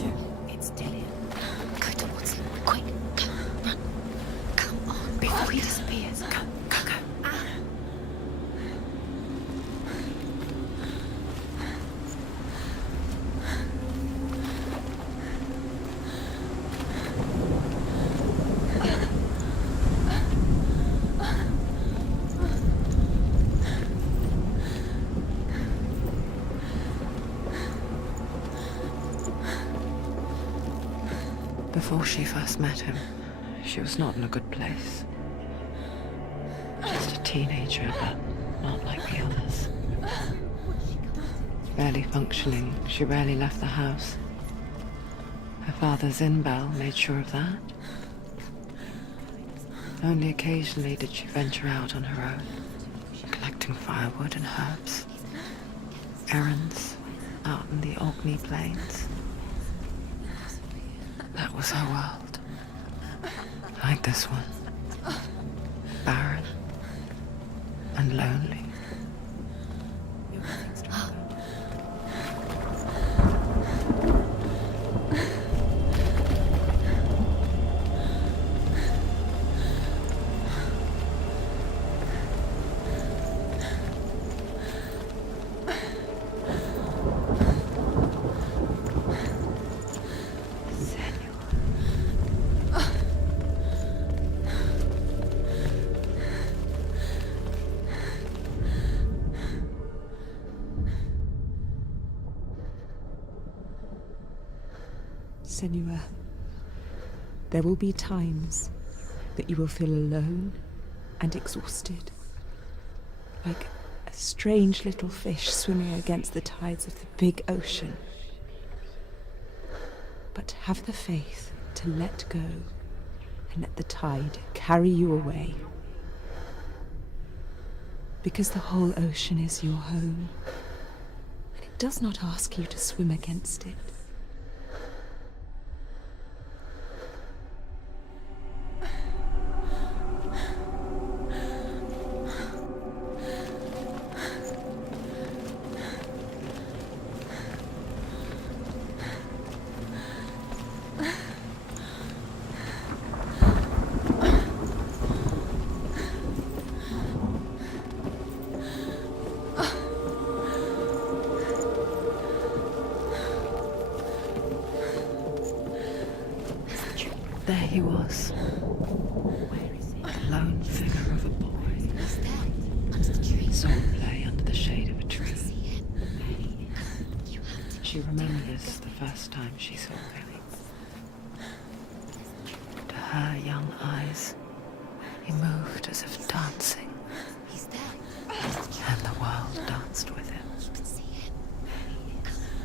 do? It's Dillian. Go towards him. Quick. Go. Run. Come on. Before he disappears. Go. Go. Go. Before she first met him, she was not in a good place. Just a teenager, but not like the others. Barely functioning, she rarely left the house. Her father's in-bell made sure of that. Only occasionally did she venture out on her own, collecting firewood and herbs. Errands out in the Orkney Plains. That was her world. Like this one. Barren and lonely. Senua, there will be times that you will feel alone and exhausted, like a strange little fish swimming against the tides of the big ocean. But have the faith to let go and let the tide carry you away. Because the whole ocean is your home, and it does not ask you to swim against it. There he was. The lone figure of a boy. Swordplay under the shade of a tree. She remembers the first time she saw him. To her young eyes, he moved as if dancing. And the world danced with him.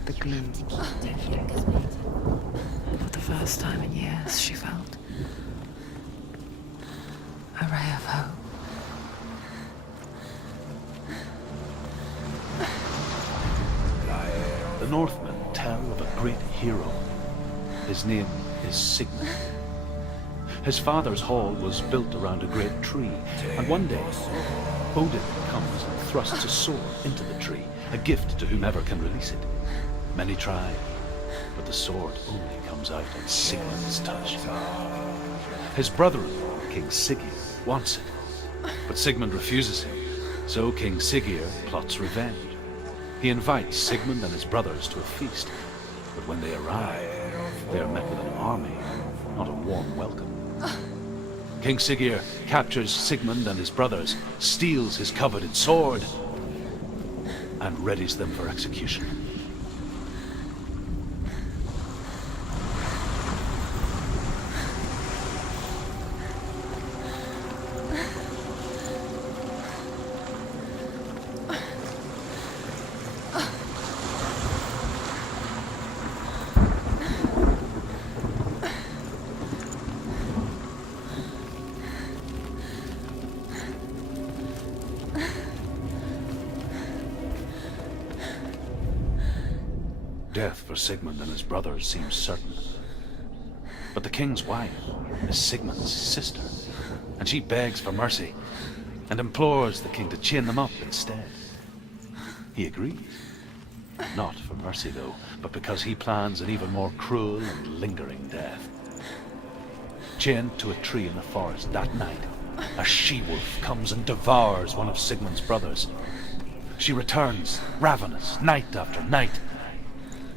The gloom lifted. For the first time in years, she felt a ray of hope. The Northmen tell of a great hero. His name is Sigmund. His father's hall was built around a great tree, and one day Odin comes and thrusts a sword into the tree, a gift to whomever can release it. Many try, but the sword only comes out on Sigmund's touch. His brother-in-law, King Siggeir, wants it, but Sigmund refuses him, so King Siggeir plots revenge. He invites Sigmund and his brothers to a feast, but when they arrive, they are met with an army, not a warm welcome. King Siggeir captures Sigmund and his brothers, steals his coveted sword, and readies them for execution. Death for Sigmund and his brothers seems certain. But the king's wife is Sigmund's sister, and she begs for mercy and implores the king to chain them up instead. He agrees. Not for mercy, though, but because he plans an even more cruel and lingering death. Chained to a tree in the forest that night, a she-wolf comes and devours one of Sigmund's brothers. She returns, ravenous, night after night,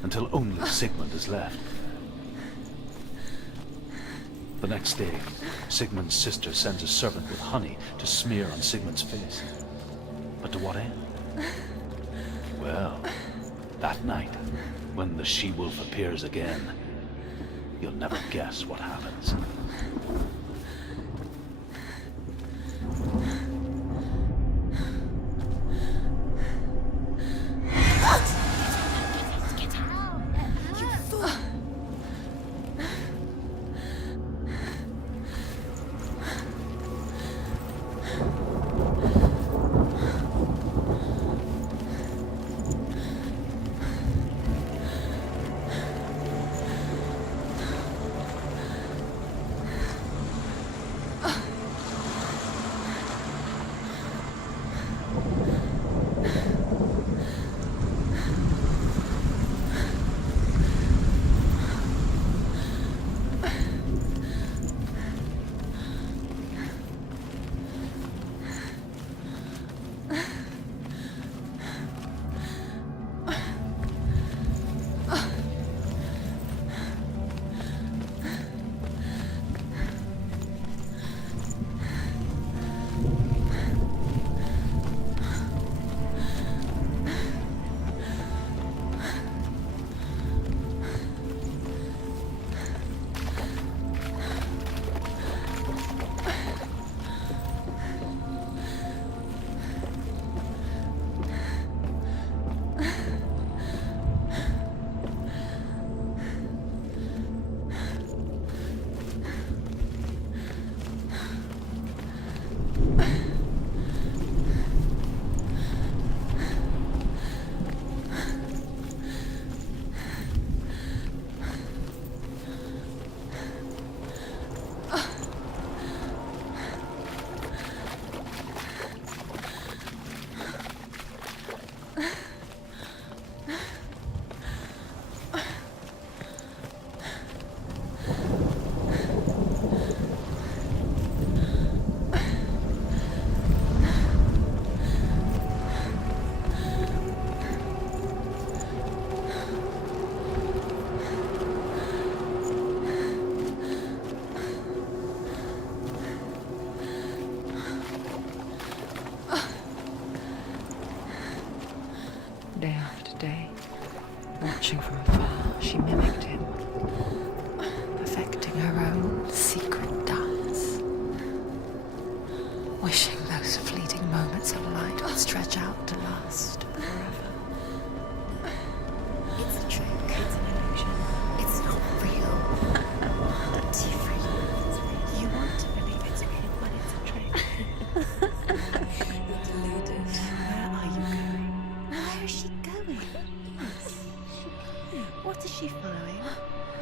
until only Sigmund is left. The next day, Sigmund's sister sends a servant with honey to smear on Sigmund's face. But to what end? Well, that night, when the she-wolf appears again, you'll never guess what happens. Day after day, watching from afar, she mimicked him, perfecting her own secret dance, wishing those fleeting moments of light would stretch out to last forever. It's a trick. It's an illusion. It's not real. Different. You want to believe it's real, but it's a trick. You're deluded. Where are you going? Where is she going? What is she following?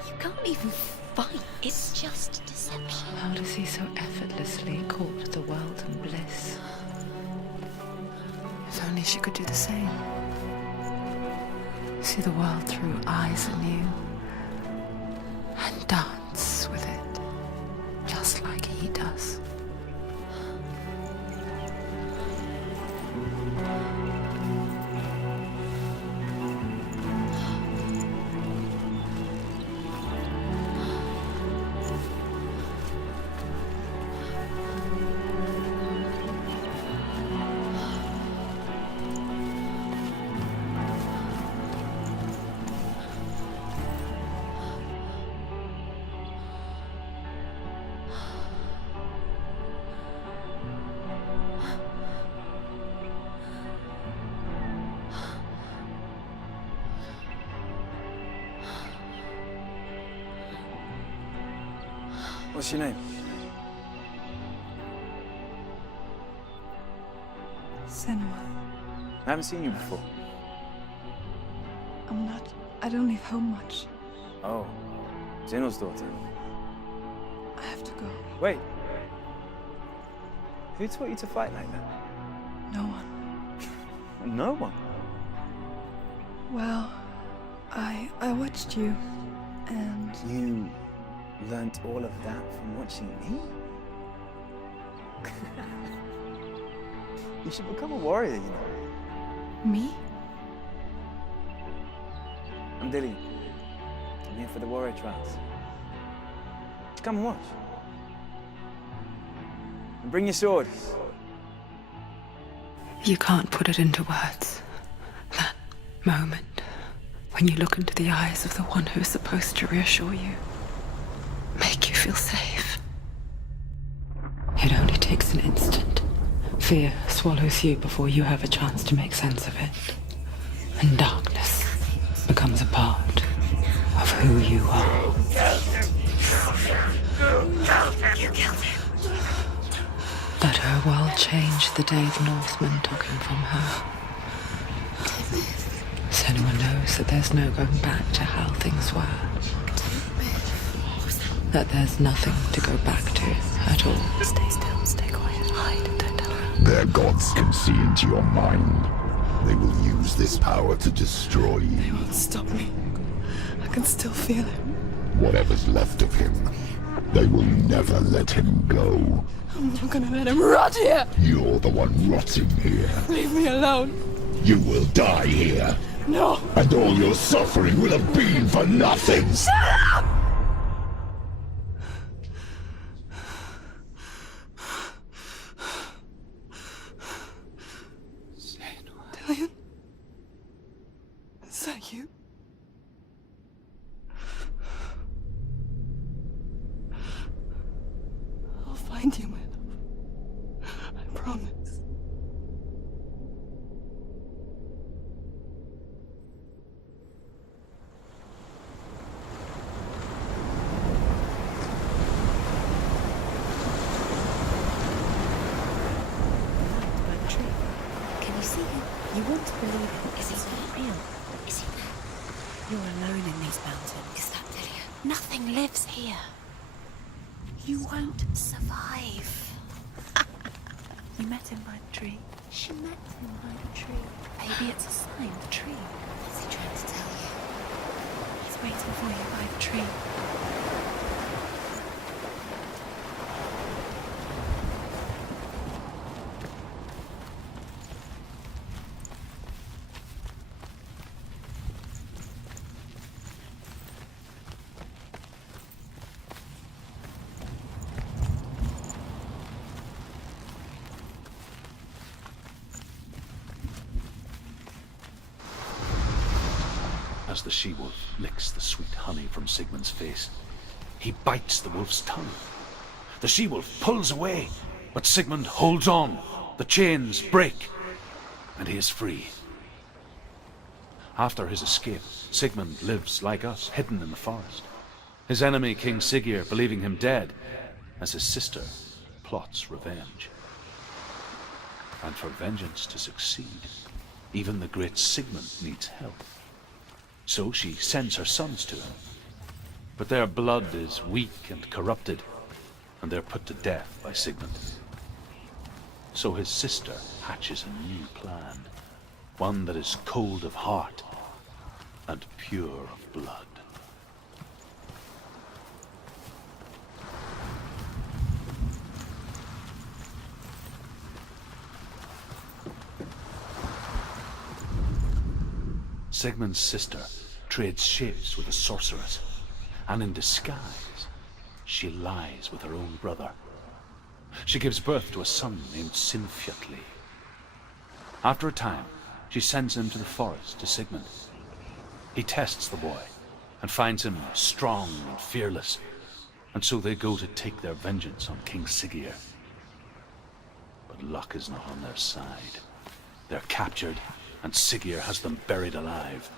You can't even fight. It's just deception. How does he so effortlessly court the world and bliss? If only she could do the same. See the world through eyes anew and dance with it, just like he does. What's your name? Senua. I haven't seen you before. I don't leave home much. Oh, Zeno's daughter. I have to go. Wait. Who taught you to fight like that? No one. No one. Well, I watched you, and You learnt all of that from watching me? You should become a warrior, you know. me? I'm Dillian. I'm here for the warrior trials. Come and watch. And bring your sword. You can't put it into words. That moment when you look into the eyes of the one who's supposed to reassure you, make you feel safe. It only takes an instant. Fear swallows you before you have a chance to make sense of it. And darkness becomes a part of who you are. You killed him. Let her world change the day the Northmen took him from her. Senua knows that there's no going back to how things were. That there's nothing to go back to at all. Stay still, stay quiet, hide, don't tell her. Their gods can see into your mind. They will use this power to destroy They you. won't stop me. I can still feel him. Whatever's left of him, they will never let him go. I'm not gonna let him rot here! You're the one rotting here. Leave me alone! You will die here. No! And all your suffering will have been for nothing. Dillian? Is that you? I'll find you, my love. I promise. By the tree. Can you see him? You want to believe him. Is he not real? Is he there? You're alone in these mountains. Is that Dillian? Nothing lives here. You won't survive. You met him by the tree. She met him by the tree. Maybe it's a sign, the tree. What's he trying to tell you? He's waiting for you by the tree. As the she-wolf licks the sweet honey from Sigmund's face, he bites the wolf's tongue. The she-wolf pulls away, but Sigmund holds on. The chains break, and he is free. After his escape, Sigmund lives like us, hidden in the forest. His enemy, King Siggeir, believing him dead, as his sister plots revenge. And for vengeance to succeed, even the great Sigmund needs help. So she sends her sons to him. But their blood is weak and corrupted, and they're put to death by Sigmund. So his sister hatches a new plan, one that is cold of heart and pure of blood. Sigmund's sister trades shapes with a sorceress, and in disguise, she lies with her own brother. She gives birth to a son named Sinfjotli. After a time, she sends him to the forest to Sigmund. He tests the boy and finds him strong and fearless, and so they go to take their vengeance on King Siggeir. But luck is not on their side. They're captured, and Siggeir has them buried alive.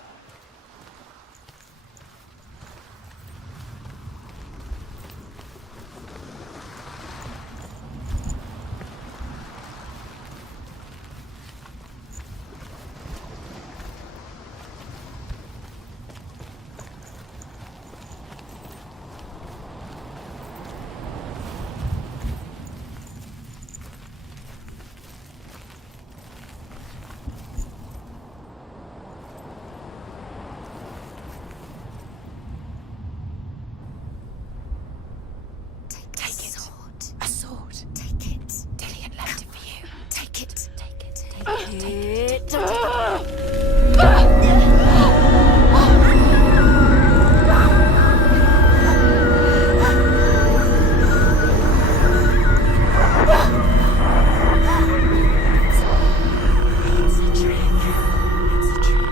it. It's a trick.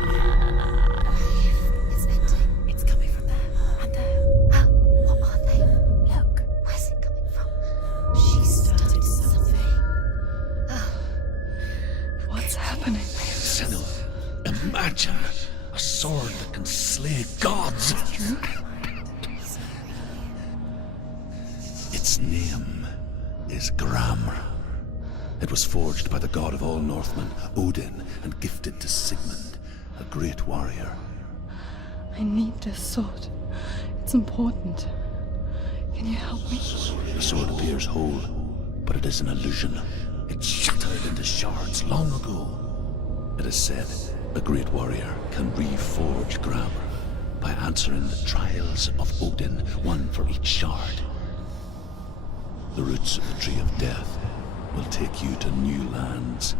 It's ending. It's coming from there and there. Oh, what are they? Look, where's it coming from? She started something. What's happening? Senua, imagine a sword that can slay gods. Its name is Gramr. It was forged by the god of all Northmen, Odin, and gifted to Sigmund, a great warrior. I need this sword. It's important. Can you help me? The sword appears whole, but it is an illusion. It shattered into shards long ago. It is said a great warrior can reforge Gramr by answering the trials of Odin, one for each shard. The roots of the Tree of Death will take you to new lands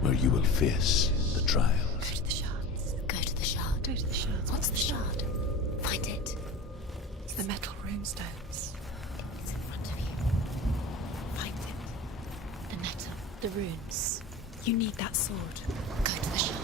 where you will face the trials. Go to the shards. Go to the shard. Go to the shards. What's the shard? Find it. It's the metal runestones. It's in front of you. Find it. The metal. The runes. You need that sword. Go to the shard.